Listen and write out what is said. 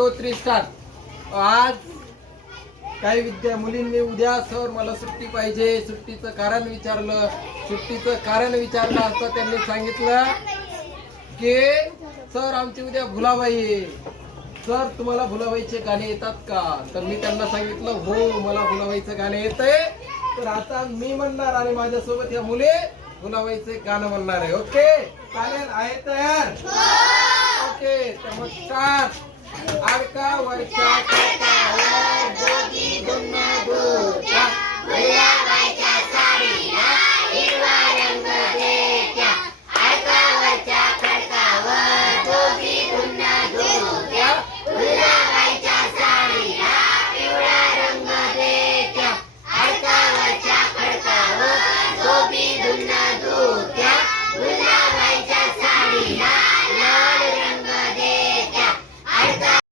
To three start. आज काही मुलींनी उद्या सर मला सुट्टी पाहिजे, सुट्टीचं कारण विचारलं. सुट्टीचं कारण विचारलं असता त्यांनी सांगितलं की सर आमची उद्या भुलाबाई आहे. सर तुम्हाला भुलाबाईचे गाणे येतात का? तर मी त्यांना सांगितलं हो मला भुलाबाईचं गाणे येतंय. तर आता मी म्हणणार आणि माझ्यासोबत या मुले भुलाबाईचे गाणं म्हणणार आहे. ओके चालेल, आहे तयार? ओके तर मग स्टार्ट.